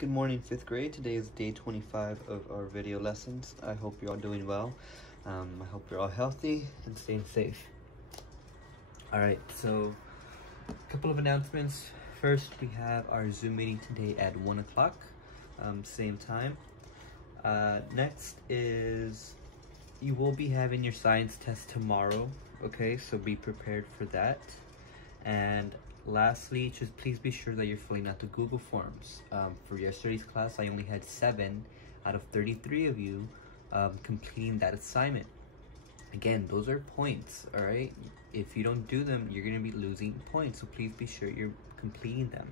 Good morning, 5th grade. Today is day 25 of our video lessons. I hope you're all doing well. I hope you're all healthy and staying safe. Alright, so a couple of announcements. First, we have our Zoom meeting today at 1 o'clock, same time. Next is you will be having your science test tomorrow, okay? So be prepared for that. And lastly, just please be sure that you're filling out the Google Forms. For yesterday's class, I only had 7 out of 33 of you completing that assignment. Again, those are points, all right? If you don't do them, you're gonna be losing points, so please be sure you're completing them.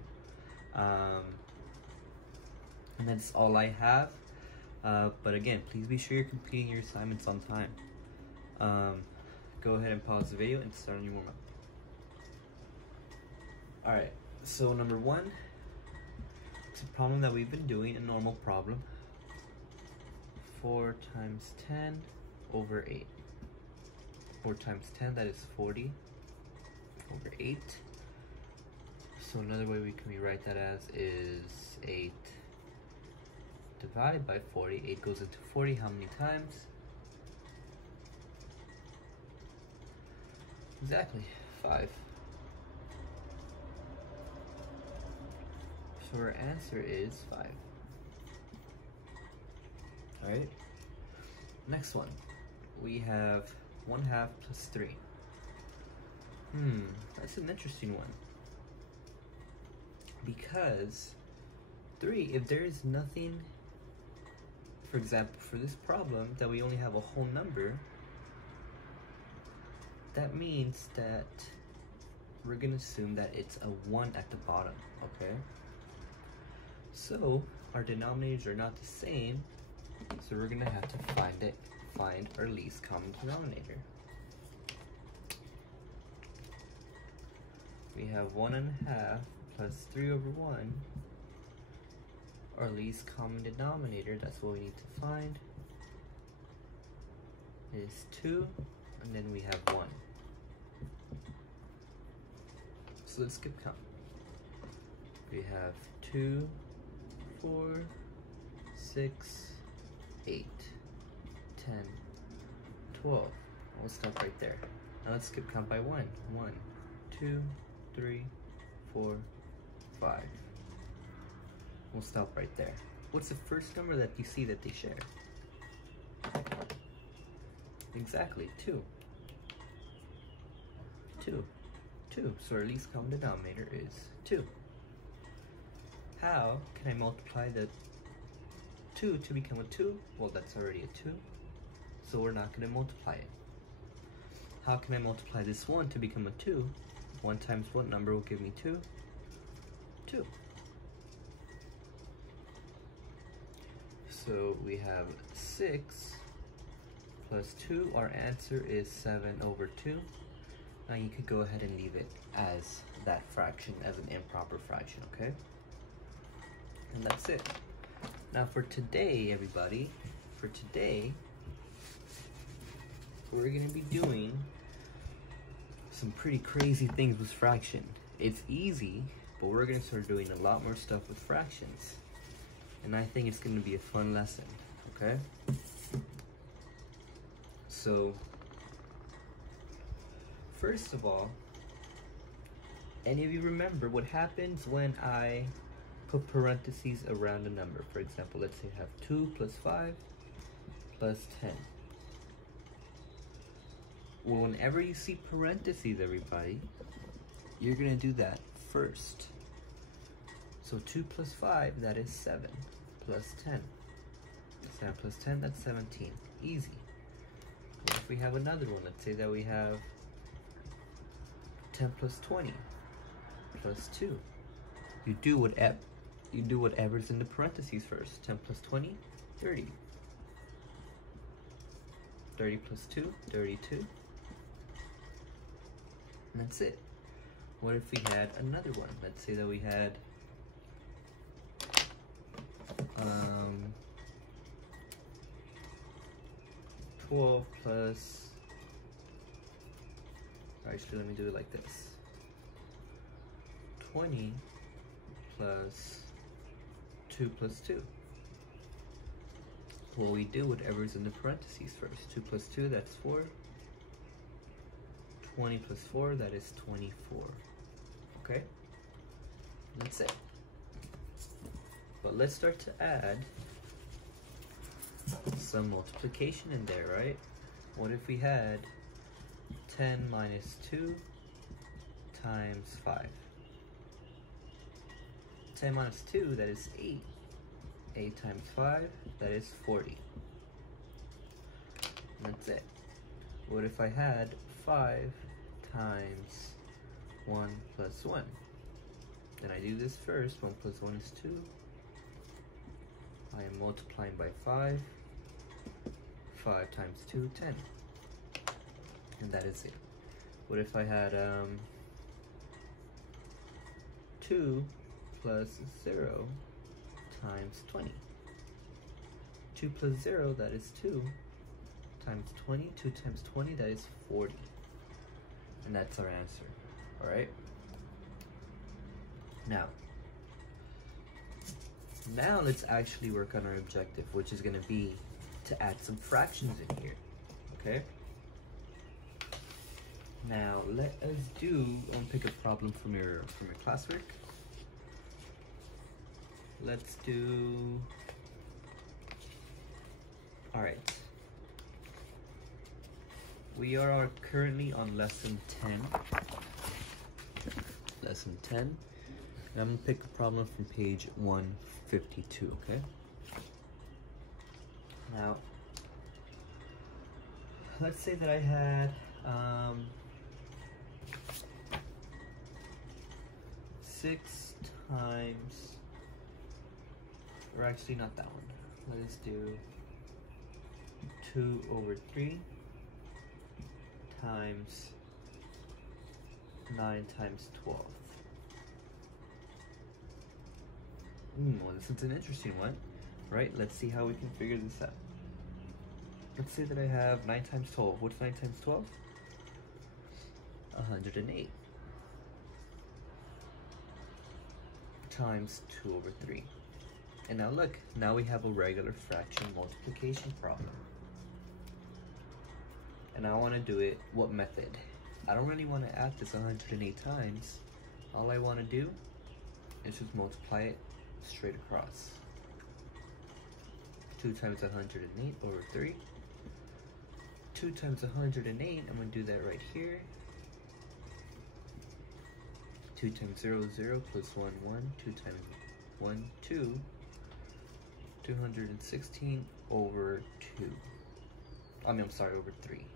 And that's all I have. But again, please be sure you're completing your assignments on time. Go ahead and pause the video and start on your warm-up. Alright, so number 1, it's a problem that we've been doing, a normal problem. 4 times 10 over 8. 4 times 10, that is 40 over 8. So another way we can rewrite that as is 8 divided by 40. 8 goes into 40 how many times? Exactly, 5. So our answer is 5. Alright, next one. We have 1/2 plus 3. That's an interesting one. Because 3, if there is nothing, for example, for this problem, that we only have a whole number, that means that we're gonna assume that it's a 1 at the bottom, okay? So our denominators are not the same, so we're gonna have to find our least common denominator. We have 1/2 plus 3 over 1. Our least common denominator, that's what we need to find, is 2, and then we have 1. So let's skip count. We have 2, 4, 6, 8, 10, 12. We'll stop right there. Now let's skip count by 1. 1, 2, 3, 4, 5. We'll stop right there. What's the first number that you see that they share? Exactly, 2. 2. 2. So our least common denominator is 2. How can I multiply the 2 to become a 2? Well, that's already a 2, so we're not going to multiply it. How can I multiply this 1 to become a 2? 1 times what number will give me 2? 2. So we have 6 plus 2. Our answer is 7 over 2. Now you could go ahead and leave it as that fraction, as an improper fraction, okay? And that's it. Now for today, everybody, for today, we're gonna be doing some pretty crazy things with fraction. It's easy, but we're gonna start doing a lot more stuff with fractions. And I think it's gonna be a fun lesson, okay? So, first of all, any of you remember what happens when I put parentheses around a number? For example, let's say I have 2 plus 5 plus 10. Well, whenever you see parentheses, everybody, you're gonna do that first. So 2 plus 5, that is 7, plus 10. 7 plus 10, that's 17. Easy. What if we have another one? Let's say that we have 10 plus 20, plus 2. You do whatever's in the parentheses first. 10 plus 20, 30. 30 plus 2, 32. And that's it. What if we had another one? Let's say that we had 12 plus, actually let me do it like this. 20 plus 2 plus 2. Well, we do whatever's in the parentheses first. 2 plus 2, that's 4. 20 plus 4, that is 24. Okay? That's it. But let's start to add some multiplication in there, right? What if we had 10 minus 2 times 5? 10 minus 2, that is 8. 8 times 5, that is 40. And that's it. What if I had 5 times 1 plus 1? Then I do this first. 1 plus 1 is 2. I am multiplying by 5. 5 times 2, 10. And that is it. What if I had 2 plus 0 times 20? 2 plus 0, that is 2, times 20. 2 times 20, that is 40. And that's our answer. Alright? Now let's actually work on our objective, which is going to be to add some fractions in here. Okay? Now let us pick a problem from your classwork. Let's do, alright. We are currently on lesson 10. Lesson 10. And I'm gonna pick a problem from page 152, okay? Now, let's say that I had 6 times, or actually not that one. Let us do 2 over 3 times 9 times 12. Well, this is an interesting one, right? Let's see how we can figure this out. Let's say that I have 9 times 12. What's 9 times 12? 108. Times 2 over 3. And now look, now we have a regular fraction multiplication problem. And I want to do it, what method? I don't really want to add this 108 times. All I want to do is just multiply it straight across. 2 times 108 over 3. 2 times 108, I'm going to do that right here. 2 times 0 is 0, plus 1, 1. 2 times 1, 2. 216 over 2. I'm sorry, over 3.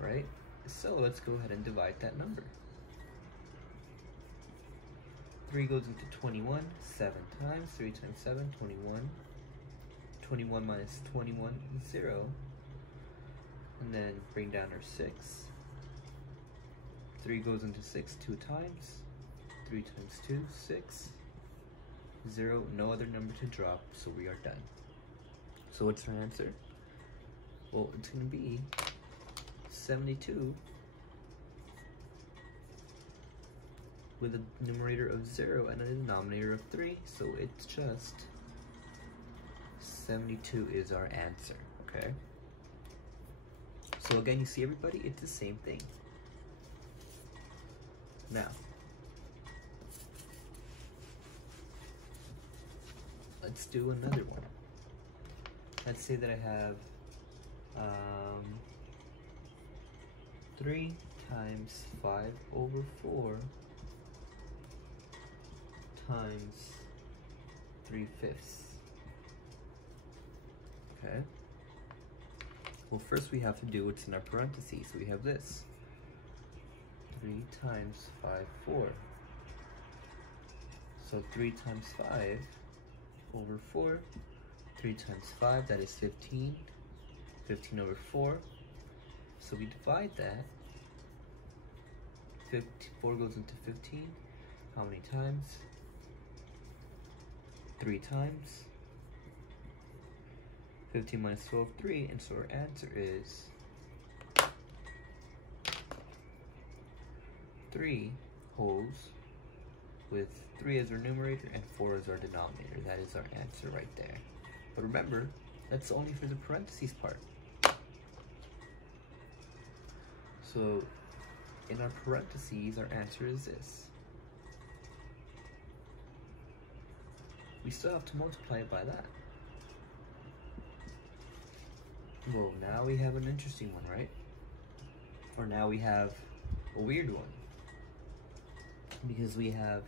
Right? So let's go ahead and divide that number. 3 goes into 21 7 times. 3 times 7, 21. 21 minus 21, 0. And then bring down our 6. 3 goes into 6 2 times. 3 times 2, 6. 0, no other number to drop, so we are done. So what's our answer? Well, it's going to be 72 with a numerator of 0 and a denominator of 3, so it's just 72 is our answer, okay? So again, you see everybody, it's the same thing. Now, let's do another one. Let's say that I have 3 times 5 over 4 times 3/5. Okay. Well, first we have to do what's in our parentheses. So we have this. 3 times 5, 4. So 3 times 5 over 4. 3 times 5, that is 15. 15 over 4. So we divide that. 4 goes into 15. How many times? 3 times. 15 minus 12, 3. And so our answer is 3 wholes with 3 as our numerator and 4 as our denominator. That is our answer right there. But remember, that's only for the parentheses part. So in our parentheses, our answer is this. We still have to multiply it by that. Well, now we have an interesting one, right? Or now we have a weird one. Because we have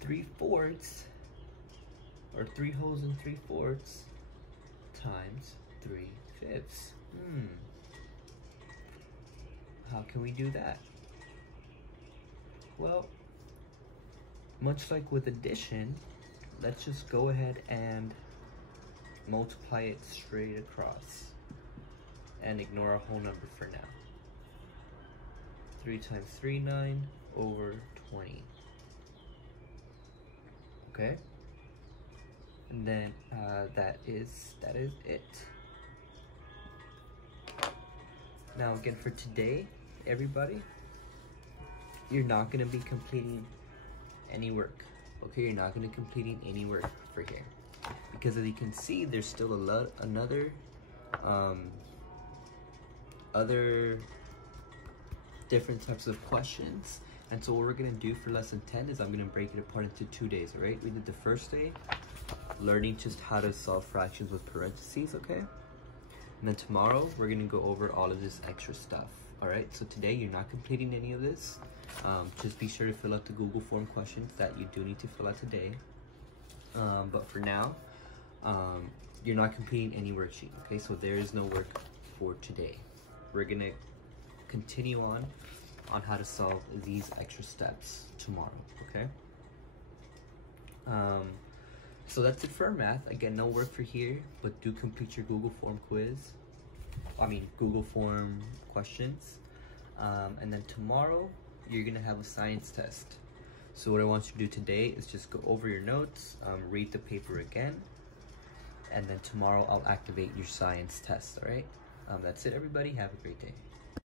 3/4, or 3 wholes and 3/4 times 3/5. How can we do that? Well, much like with addition, let's just go ahead and multiply it straight across and ignore our whole number for now. 3 times 3, 9 over 20. Okay? And then that is it. Now again, for today, everybody, you're not going to be completing any work. Okay, you're not going to completing any work for here, because as you can see, there's still another other different types of questions. And so what we're going to do for lesson 10 is I'm going to break it apart into 2 days. All right, we did the first day learning just how to solve fractions with parentheses, okay? And then tomorrow we're going to go over all of this extra stuff. All right, so today you're not completing any of this. Just be sure to fill out the Google form questions that you do need to fill out today. But for now, you're not completing any worksheet, okay? So there is no work for today. We're gonna continue on how to solve these extra steps tomorrow, okay? So that's it for our math. Again, no work for here, but do complete your Google form Google form questions. And then tomorrow, you're gonna have a science test. So what I want you to do today is just go over your notes, read the paper again, and then tomorrow I'll activate your science test, all right? That's it, everybody. Have a great day.